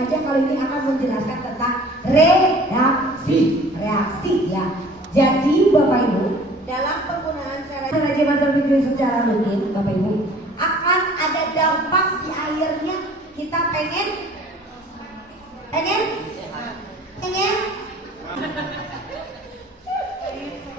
sengaja kali ini akan menjelaskan tentang reaksi ya. Jadi Bapak Ibu, dalam penggunaan Seraja Master Fikri secara rutin, Bapak Ibu, akan ada dampak di akhirnya. Kita pengen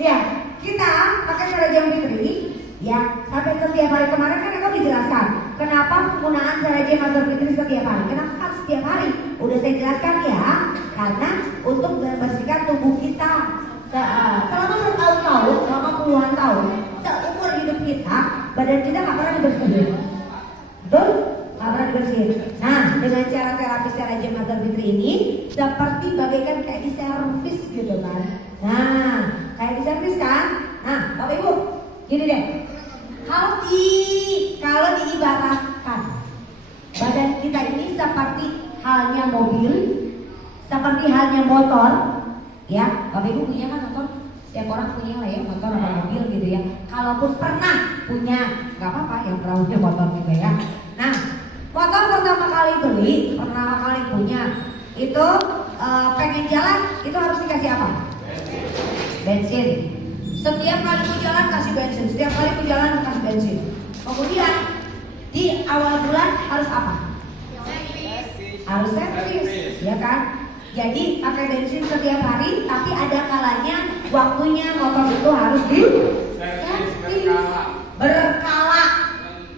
ya, kita pakai Seraja Fikri ya, sampai setiap hari. Kemarin kan aku dijelaskan kenapa penggunaan Seraja Master Fikri setiap hari. Kenapa harus setiap hari? Udah saya jelaskan ya, karena untuk membersihkan tubuh kita selama bertahun-tahun, selama puluhan tahun, seumur hidup kita, badan kita nggak pernah dibersihin. Betul? Nggak pernah dibersihin. Nah, dengan cara terapi Seraja Master Fikri ini seperti bagaikan kayak di servis gitu kan. Nah, kayak di servis kan. Nah, Bapak Ibu, gini deh. Kalau diibaratkan badan kita ini seperti halnya mobil, seperti halnya motor, ya. Bapak Ibu punya kan motor? Setiap orang punya lah ya motor atau mobil gitu ya. Kalaupun pernah punya, nggak apa-apa yang pernah punya motor gitu ya. Nah, motor pertama kali beli, pertama kali punya, itu pengen jalan, itu harus dikasih apa? Bensin. Setiap kali mau jalan kasih bensin, setiap kali mau jalan kasih bensin. Kemudian di awal bulan harus apa? Harus servis, ya kan? Jadi pakai bensin setiap hari, tapi ada kalanya waktunya motor itu harus di servis berkala,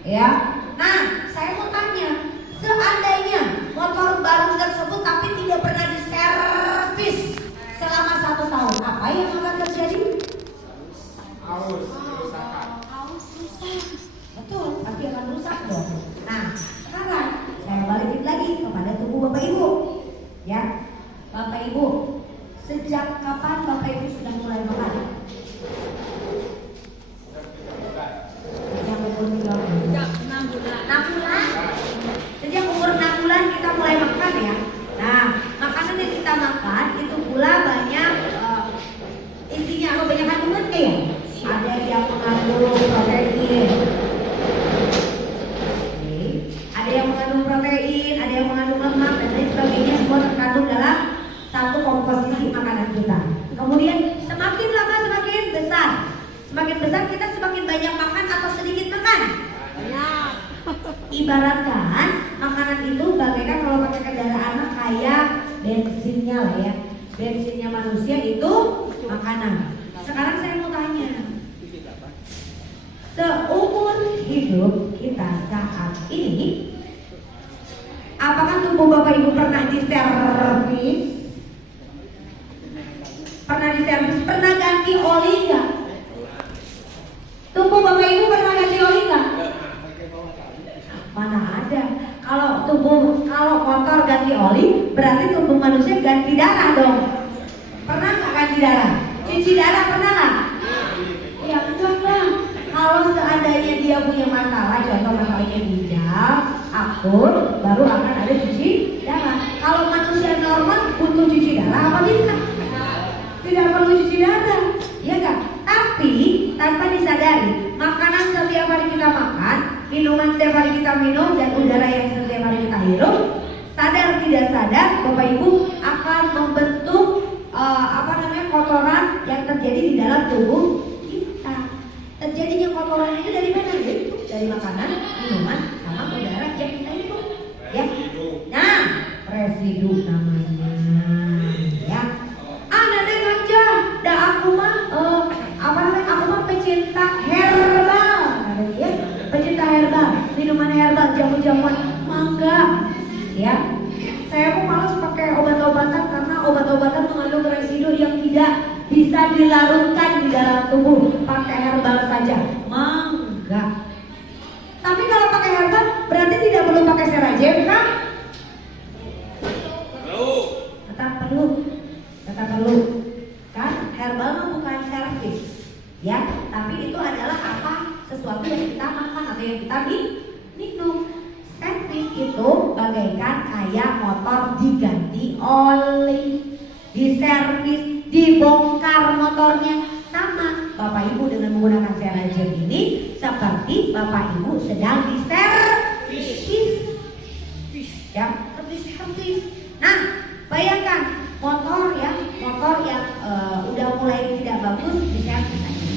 ya. Nah, saya mau tanya, seandainya motor baru tersebut tapi tidak pernah diservis selama 1 tahun, apa yang akan terjadi? Haus, kerusakan. Betul, pasti akan rusak dong. Nah, sekarang saya balikin lagi kepada tubuh Bapak Ibu, ya. Bapak Ibu, sejak kapan Bapak Ibu sudah mulai makan? Sejak umur 3 bulan. 6 bulan. Sejak umur 6 bulan kita mulai makan ya. Nah, makanan yang kita makan itu pula banyak isinya apa, banyak kandungannya ya. Ada yang mengandung protein, ada yang mengandung protein, ada yang mengandung lemak dan lain sebagainya, semua terkandung dalam satu komposisi makanan kita. Kemudian semakin lama semakin besar. Semakin besar kita semakin banyak makan atau sedikit makan? Banyak. Ibaratkan makanan itu bagaikan kalau pakai kendaraan kayak bensinnya lah ya. Bensinnya manusia itu makanan. Sekarang saya mau tanya, seumur hidup kita saat ini, apakah tubuh Bapak Ibu pernah diservis? Pernah diservis? Pernah ganti oli nggak? Tubuh Bapak Ibu pernah ganti oli nggak? Mana ada. Kalau motor ganti oli, berarti tubuh manusia ganti darah dong. Pernah nggak ganti darah? Cuci darah pernah nggak? Ya enggak lah. Kalau seandainya dia punya masalah, contoh masalahnya ginjal, akut, baru akan ada cuci darah. Kalau manusia normal butuh cuci darah apa tidak? Tidak perlu cuci darah, ya kan? Tapi tanpa disadari, makanan setiap hari kita makan, minuman setiap hari kita minum, dan udara yang setiap hari kita hirup, sadar tidak sadar, Bapak Ibu akan membentuk kotoran yang terjadi di dalam tubuh kita. Terjadinya kotoran itu dari mana? Itu dari makanan, minuman, sama udara yang kita hirup. Ya. Nah, residu namanya. Ya. Nenek aja, dah aku mah aku mah pecinta herbal. Ya, pecinta herbal, minuman herbal, jamu-jamuan, mangga. Ya. Saya pun malas pakai obat-obatan karena obat-obatan mengandung residu yang tidak bisa dilarutkan di dalam tubuh. Pakai herbal saja, mangga. Tapi kalau pakai herbal berarti tidak perlu pakai Serajem kan? Tetap perlu. Kan herbal mah bukan servis, ya. Tapi itu adalah apa? Sesuatu yang kita makan atau yang kita minum. Servis itu bagaikan kayak motor diganti oli, diservis, dibongkar motornya. Sama Bapak Ibu dengan menggunakan Serajem ini seperti Bapak Ibu sedang diservis, ya, servis kempis. Nah, bayangkan motor yang udah mulai tidak bagus diservis aja,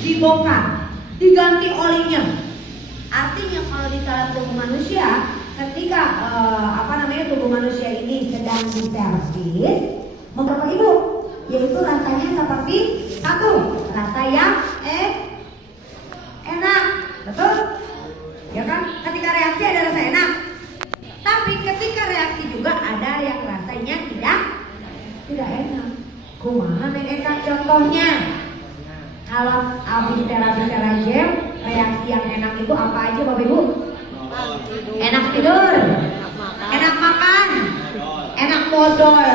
dibongkar, diganti olinya. Artinya kalau di dalam tubuh manusia, ketika tubuh manusia ini sedang diservis, membuat ibu, yaitu rasanya seperti satu, rasa yang enak, betul? Ya kan? Ketika reaksi ada rasa enak. Tapi ketika reaksi juga ada yang rasanya tidak enak. Kumaha Neng Eka contohnya? Kalau habis terapi Serajem, reaksi yang enak itu apa aja Bapak Ibu? Enak tidur, enak makan, enak modal.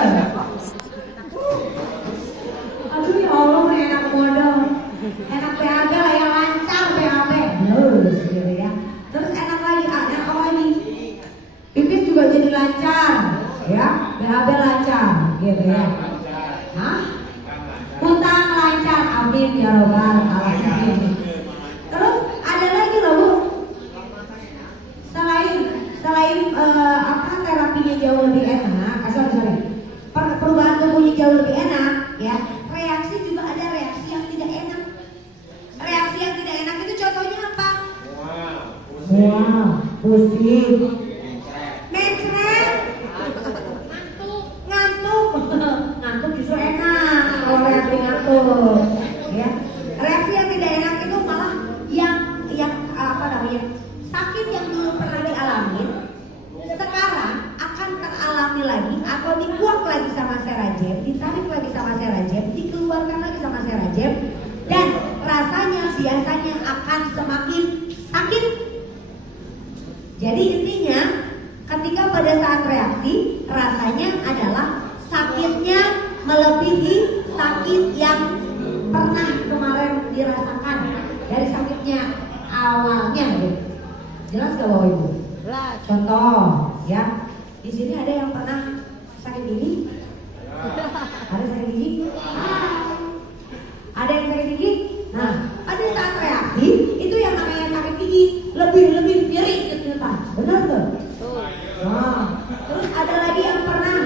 Aduh ya Allah, enak modal, enak PAB lah yang lancar PAB, terus gitu ya. Terus enak lagi, enak apa lagi? Pipis juga jadi lancar, ya, PAB lancar, gitu ya. Hah? Utang lancar, amin ya robbal alamin. Terus ada lagi loh Bu, selain terapinya jauh lebih enak, perubahan tubuhnya jauh lebih enak, ya. Reaksi juga ada reaksi yang tidak enak. Reaksi yang tidak enak itu contohnya apa? Wow, pusing, mencret, ngantuk justru enak kalau reaksi ngantuk, ya. Reaksi yang tidak enak itu malah yang sakit yang dulu pernah dialami sekarang akan teralami lagi atau dikuak lagi sama Serajem, ditarik lagi sama Serajem, dikeluarkan lagi sama Serajem, dan rasanya biasanya akan semakin sakit. Jadi intinya ketika pada saat reaksi rasanya adalah sakitnya melebihi sakit yang pernah kemarin dirasakan dari sakitnya awalnya gitu. Jelas gak Bapak Ibu? Jelas. Contoh ya, di sini ada yang pernah sakit gigi? Ada sakit gigi? Ada yang sakit gigi? Nah, pada saat reaksi itu yang namanya sakit gigi lebih nyeri gitu Pak. Benar tuh? Nah, terus ada lagi yang pernah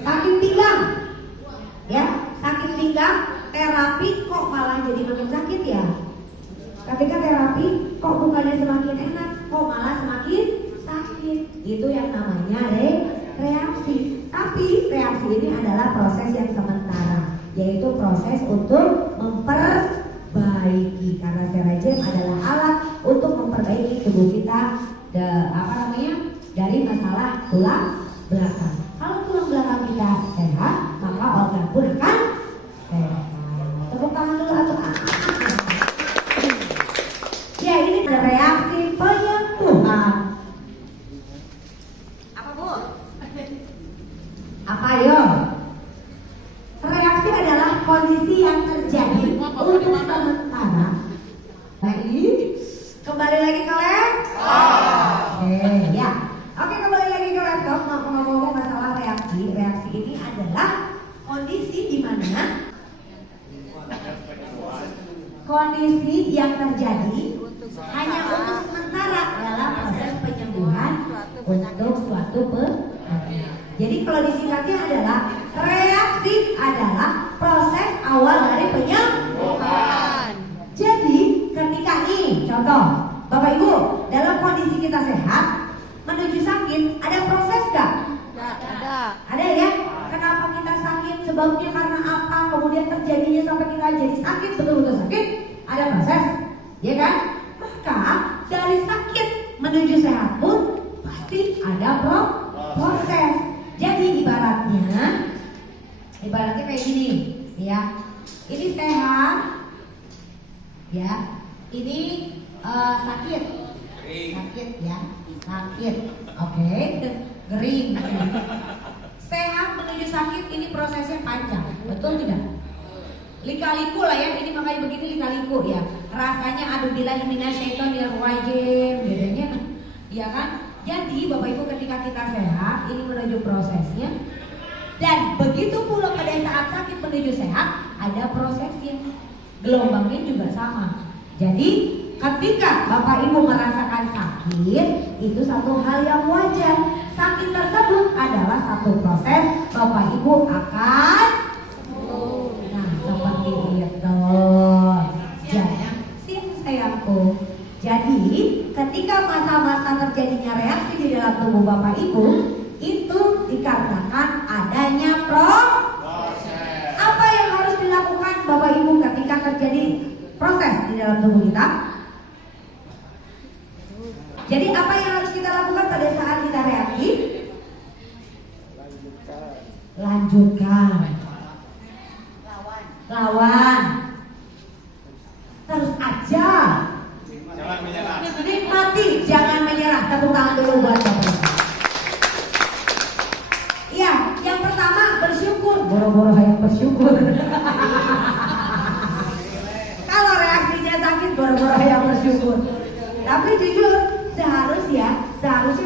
sakit pinggang, ya, sakit pinggang, terapi kok malah jadi makin sakit ya. Ketika terapi kok bukannya semakin enak, kok malah semakin sakit. Itu yang namanya reaksi. Tapi reaksi ini adalah proses yang sementara, yaitu proses untuk memperbaiki. Karena Serajem adalah alat untuk memperbaiki tubuh kita dari masalah tulang belakang. Kalau tulang belakang kita sehat, maka organ pun akan sehat. Tepuk tangan dulu atau ya, ini ada reaksi penyentuhan. Apa Bu? Apa yo? Reaksi adalah kondisi yang terjadi untuk sementara. Baik, kembali lagi ke laptop. Ya. Oke, kembali lagi ke laptop. Ngomong-ngomong masalah reaksi. Reaksi ini adalah kondisi di mana kondisi yang terjadi hanya untuk sementara dalam proses penyembuhan untuk suatu penyakit. Jadi kalau disingkatnya adalah reaksi adalah proses awal dari penyembuhan. Jadi ketika nih contoh Bapak Ibu dalam kondisi kita sehat menuju sakit ada proses gak? Ada ya? Kenapa kita sakit? Sebabnya karena apa? Kemudian terjadinya sampai kita jadi sakit, betul-betul sakit? Ada proses, ya kan? Maka dari sakit menuju sehat pun pasti ada proses. Jadi ibaratnya kayak gini, ya. Ini sehat, ya. Ini sakit, ya, sakit, oke. Gering. Sehat menuju sakit ini prosesnya panjang, betul tidak? Lika-liku lah ya, ini makanya begini lika-liku ya. Rasanya aduh billahi minasyaitonirrajim, bedanya, ya kan? Jadi Bapak Ibu ketika kita sehat ini menuju prosesnya, dan begitu pula pada saat sakit menuju sehat ada prosesnya, gelombangnya juga sama. Jadi ketika Bapak Ibu merasakan sakit itu satu hal yang wajar. sakit tersebut adalah satu proses Bapak Ibu akan nah seperti itu. Sayangku. Jadi ketika masa-masa terjadinya reaksi di dalam tubuh Bapak Ibu itu dikarenakan adanya proses. Apa yang harus dilakukan Bapak Ibu ketika terjadi proses di dalam tubuh kita? Jadi apa yang harus kita lakukan pada saat kita reaksi? Lanjutkan. Lawan. Terus aja. Jangan menyerah. Nikmati, jangan menyerah. Tepuk tangan dulu buat Bapak. Iya, yang pertama bersyukur. Boro-boro yang bersyukur. Kalau reaksinya sakit, boro-boro yang bersyukur. Tapi jujur, seharusnya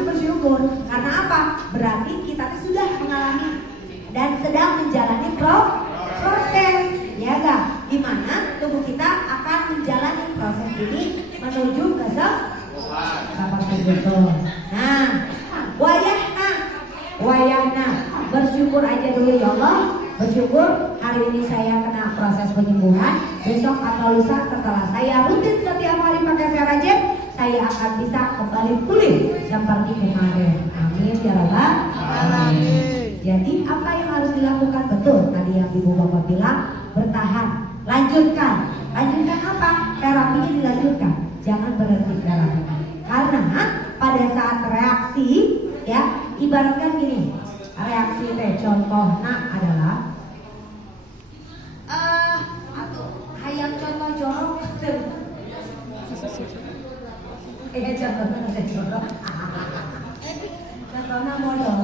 bersyukur. Karena apa? Berarti kita sudah mengalami dan sedang menjalani proses, ya enggak? Di mana tubuh kita akan menjalani proses ini menuju ke seperti itu. Nah, wayahna, bersyukur aja dulu ya Allah. Bersyukur hari ini saya kena proses penyembuhan. Besok atau lusa setelah saya rutin setiap hari pakai Seragen, saya akan bisa kembali pulih seperti kemarin. Amin ya Rabbal alamin. Jadi apa yang harus dilakukan? Betul tadi yang Ibu Bapak bilang, bertahan, lanjutkan apa? Terapinya dilanjutkan, jangan berhenti terapinya. Karena pada saat reaksi, ya ibaratkan gini, reaksi contohnya adalah hayang contoh jorok. Contohnya contohnya modal.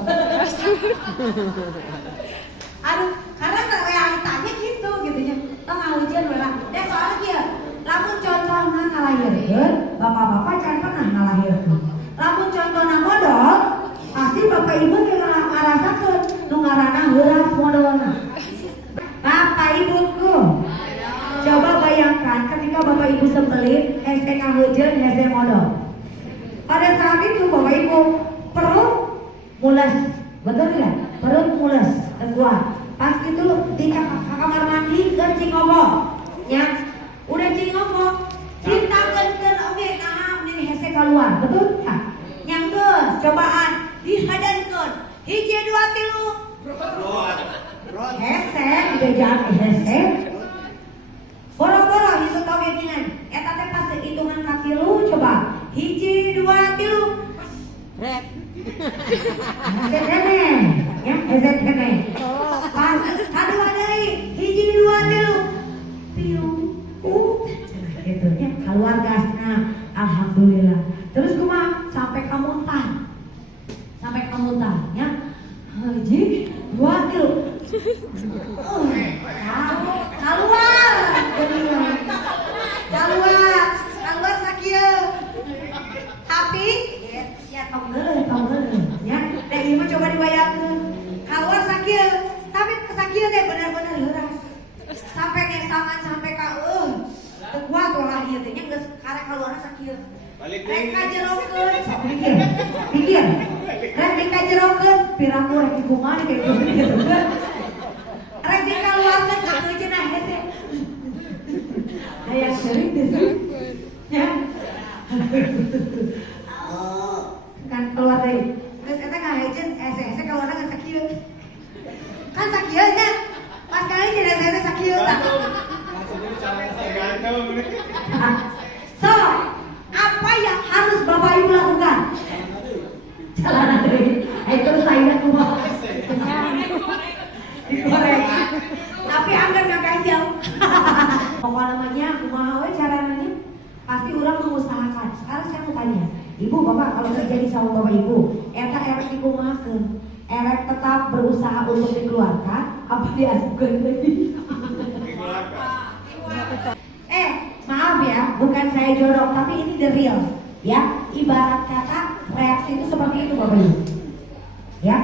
Aduh, karena realitanya gitu ya. Tong ngahujan lah. Soalnya kia, lamun contohnya ngalahirkeun, bapak-bapak can pernah ngalahirkeun. Lamun contohnya modal, pasti bapak ibu ngarasakeun nu ngaranna heuras modalna. Bapak ibuku, coba bayangkan ketika bapak ibu sembelit, hese ngahujan, hese modal. Pada saat itu bapak ibu perut mules, betul tidak? Perut mules, kuat. Pas itu di kamar mandi ke cingobok, ya, udah cingobok, cintakeun oke, nah ini hese keluar, betul tak? Nyanggeus, cobaan, dihadankeun, hiji dua tilu, hese, dijajak hese, boro-boro itu toge dengan, eta teh pas hitungan ka tilu, coba, hiji dua tilu, rep. Hese kene, ya hese kene. Pas kadua deui, hiji dua tilu. Piung. Gitu ya, keluar gasna. Alhamdulillah. Terus kumaha? Sampai ka muntah. Ya. Hiji dua tilu. Keluar sakieu. Tapi ya tong geuleuh ya. Teh ieu mah coba dibayangkeun. Keluar sakieu, tapi sakieu teh bener-bener heuras. Sampai ngesangan sampai ka teu kuat ulah ieu teh nya geus karek keluar sakieu. Rek kajerokeun, sok pikir. Rek dikajerokeun, pirang rek dikumaha kayak gitu. Rek dikaluarkeun ka cenah hese. Aya seurik teh. Ya. Kan keluar dari terus eta ngahejeun hese keluar ngan sakieu kan sakieu nya pas kali jadi hese sakieu so apa yang harus Bapak Ibu lakukan? Jalan deui itu saya kumaha digoreng tapi anggar ngagajal pokoknya namanya kumaha we caranya pasti orang mengusahakan. Sekarang saya mau tanya Ibu, Bapak, kalau terjadi sama Bapak Ibu, eta erek dikumahakeun, erek tetap berusaha untuk dikeluarkan, apa diasupkeun lagi? Maaf ya, bukan saya jorok, tapi ini the real, ya. Ibarat kata reaksi itu seperti itu Bapak Ibu, ya.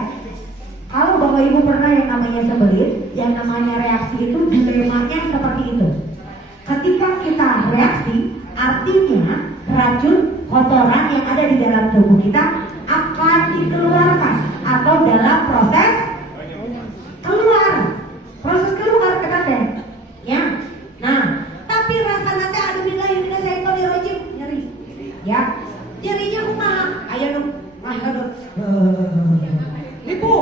Kalau Bapak Ibu pernah yang namanya sebelit, yang namanya reaksi itu dilemanya seperti itu. Ketika kita reaksi, artinya racun kotoran yang ada di dalam tubuh kita akan akan dikeluarkan atau dalam proses keluar. Proses keluar kata teh. Ya. Nah, tapi rasa nanti adu billahi minasyaitonirrajim nyeri. Ya. Nyerinya kumaha? Aya nu ibu,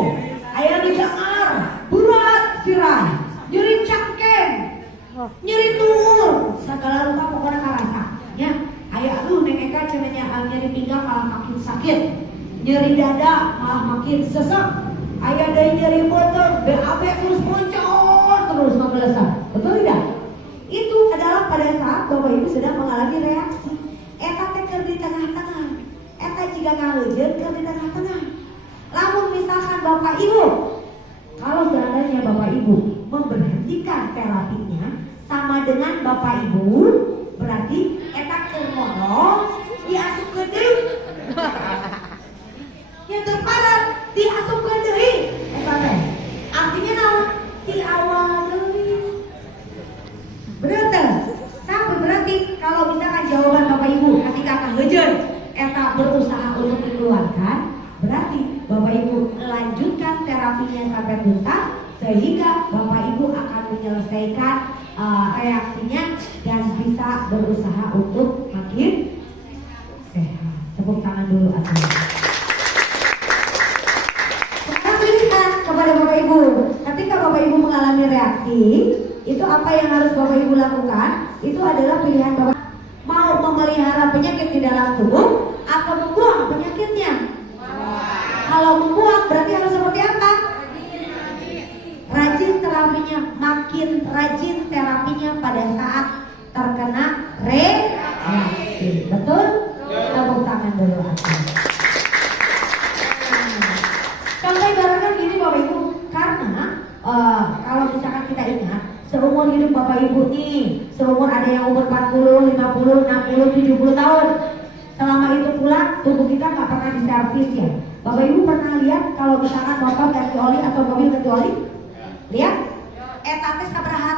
aya di jangar, berat sirah, nyeri cangkeng, nyeri tuur, segala rupa pokoknya karasa. Ya. Aya aduh neng Eka cenanya nyeri pinggang malah makin sakit, nyeri dada malah makin sesek. Aya deui nyeri beuteung, BAB terus muncul terus manggelesah. Betul tidak? Itu adalah pada saat Bapak Ibu sedang mengalami reaksi. Eta teh keur di tengah-tengah. Eta jika ngaheujeun keur di tengah-tengah. Lamun misalkan Bapak Ibu, kalau seandainya Bapak Ibu memberhentikan terapinya sama dengan Bapak Ibu, berarti eta keur ngorong diasup ke deui. Yang terparah diasup ke deui. Eta teh artinya naon? Di awal deui. Bener teh? Tapi berarti kalau misalkan jawaban Bapak Ibu ketika ngaheujeun eta berusaha untuk dikeluarkan, berarti Bapak Ibu lanjutkan terapinya sampai tuntas sehingga Bapak Ibu akan menyelesaikan reaksinya dan bisa berusaha untuk makin sehat. Tepuk tangan dulu atas. Sekarang lihat kepada Bapak Ibu, ketika Bapak Ibu mengalami reaksi, itu apa yang harus Bapak Ibu lakukan? Itu adalah pilihan Bapak. Mau memelihara penyakit di dalam tubuh atau membuang penyakitnya? Kalau membuang berarti harus seperti apa? Rajin terapinya, makin rajin terapinya pada saat terkena reaksi. Betul? Tepuk tangan dulu aja. Contoh ibaratnya gini Bapak Ibu, karena kalau misalkan kita ingat seumur hidup Bapak Ibu nih, seumur ada yang umur 40, 50, 60, 70 tahun. Selama itu pula tubuh kita nggak pernah diservis ya. Bapak Ibu pernah lihat kalau misalkan motor ganti oli atau mobil ganti oli? Lihat? Eta teh sabaraha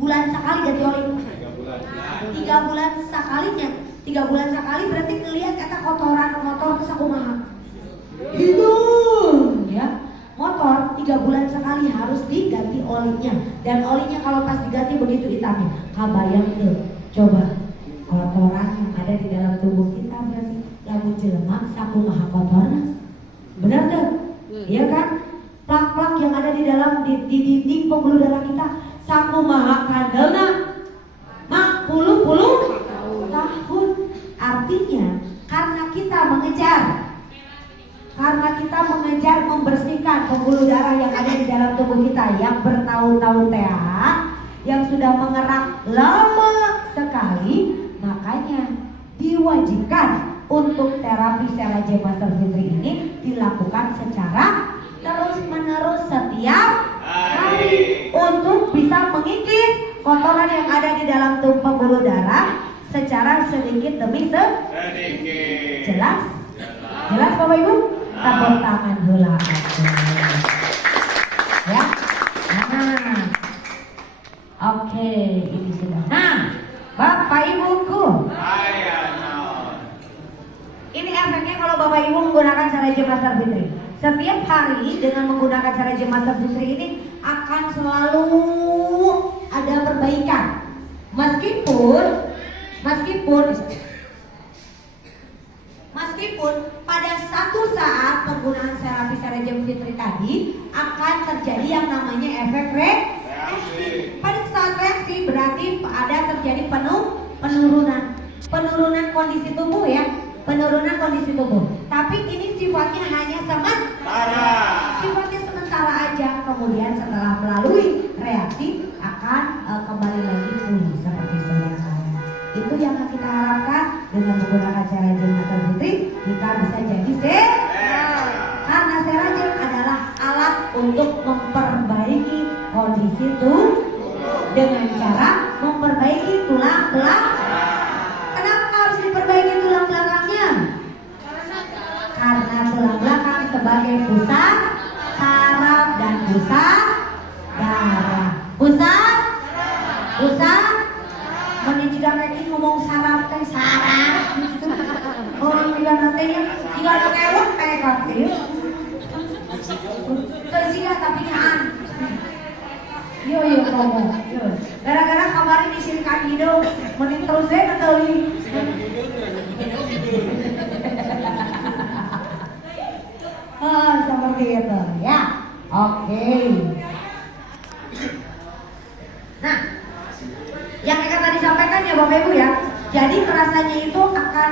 bulan sekali ganti oli? 3 bulan sekalinya. 3 bulan sekali berarti ngelihat eta kotoran motor sakumaha. Hidung ya. Motor 3 bulan sekali harus diganti olinya. Dan olinya kalau pas diganti begitu hitamnya. Kabayang tuh, coba kotoran yang ada di dalam tubuh kita berarti lamun jelema sakumaha kotorna. Benar tuh? Iya kan? Plak-plak yang ada di dalam di dinding pembuluh darah kita sakumaha kandelna mak puluh tahun. Artinya karena kita mengejar membersihkan pembuluh darah yang ada di dalam tubuh kita yang bertahun-tahun yang sudah mengerak lama sekali, makanya diwajibkan untuk terapi Serajem Master Fitri ini dilakukan secara terus-menerus setiap hari untuk bisa mengikis kotoran yang ada di dalam pembuluh darah secara sedikit demi sedikit. Jelas? Jelas Bapak Ibu? Tepuk tangan heula ya. Nah, oke, ini sudah. Nah, Bapak Ibuku, ini efeknya kalau Bapak Ibu menggunakan Serajem Master Fitri. Setiap hari dengan menggunakan Serajem Master Fitri ini akan selalu ada perbaikan. Meskipun pada satu saat penggunaan terapi Serajem Fitri tadi akan terjadi yang namanya efek reaksi. Pada saat reaksi berarti ada terjadi penurunan kondisi tubuh ya, penurunan kondisi tubuh. Tapi ini sifatnya hanya sifatnya sementara aja. Kemudian setelah melalui reaksi akan kembali lagi pulih seperti sedia kala. Itu yang kita harapkan dengan menggunakan Serajem Master Fitri kita bisa jadi sehat. Karena Serajem adalah alat untuk memperbaiki kondisi tubuh dengan cara memperbaiki tulang belakang. Kenapa harus diperbaiki tulang belakangnya? Karena tulang belakang sebagai pusat saraf dan pusat darah. Pusat mending jika lagi ngomong saraf teh saraf. Orang bilang nantinya jika ada kewek kayak Yo ngomong. Yo. Gara-gara kemarin di sini Kak Dido mending terus saya ngeteli. Oh, seperti itu ya. Oke. Nah, yang Eka tadi sampaikan ya Bapak Ibu ya. Jadi rasanya itu akan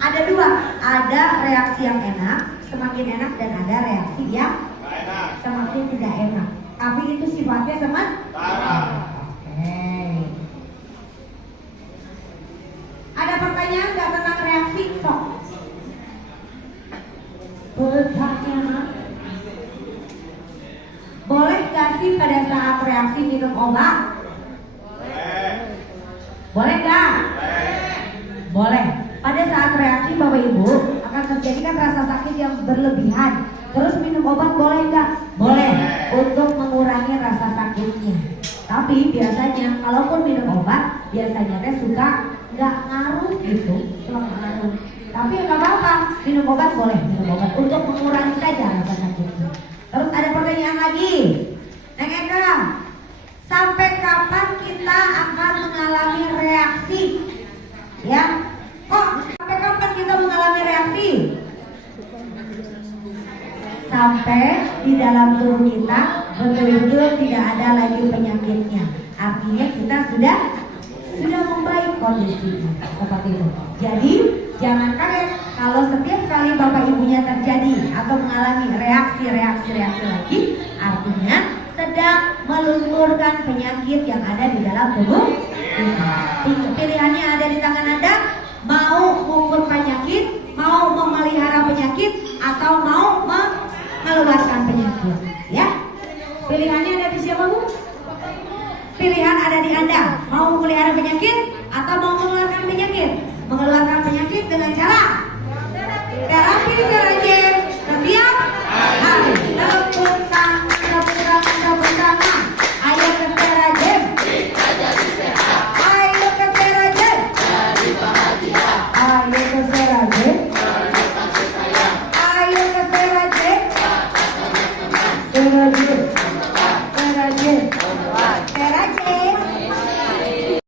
ada dua, ada reaksi yang enak, semakin enak, dan ada reaksi yang semakin tidak enak. Tapi itu sifatnya sementara. Oke. Ada pertanyaan nggak tentang reaksi? Sok. Pertanyaan. Boleh nggak sih pada saat reaksi minum obat? Boleh nggak? Boleh. Pada saat reaksi Bapak Ibu akan terjadi kan rasa sakit yang berlebihan. Terus minum obat boleh nggak? Boleh. Untuk mengurangi rasa sakitnya. Tapi biasanya kalaupun minum obat biasanya teh suka nggak ngaruh gitu, cuma ngaruh. Tapi nggak apa-apa, minum obat boleh, minum obat untuk mengurangi saja rasa sakitnya. Terus ada pertanyaan lagi, Neng Eka, sampai kapan kita akan mengalami reaksi? Ya, kok sampai kapan kita mengalami reaksi? Sampai di dalam tubuh kita betul-betul tidak ada lagi penyakitnya. Artinya kita sudah membaik kondisinya seperti itu. Jadi jangan kaget kalau setiap kali Bapak Ibunya terjadi atau mengalami reaksi lagi, artinya sedang melumurkan penyakit yang ada di dalam tubuh kita. Pilihannya ada di tangan Anda, mau mengukur penyakit, mau memelihara penyakit, atau mau mengeluarkan penyakit. Ya, pilihannya ada di siapa Bu? Pilihan ada di Anda, mau memelihara penyakit atau mau mengeluarkan penyakit. Mengeluarkan penyakit dengan cara terapi Seragen setiap hari. Tepuk tangan. Ayo ke Seragen. Ayo ke Seragen. Ayo ke Seragen. Ayo ke Seragen. Seragen.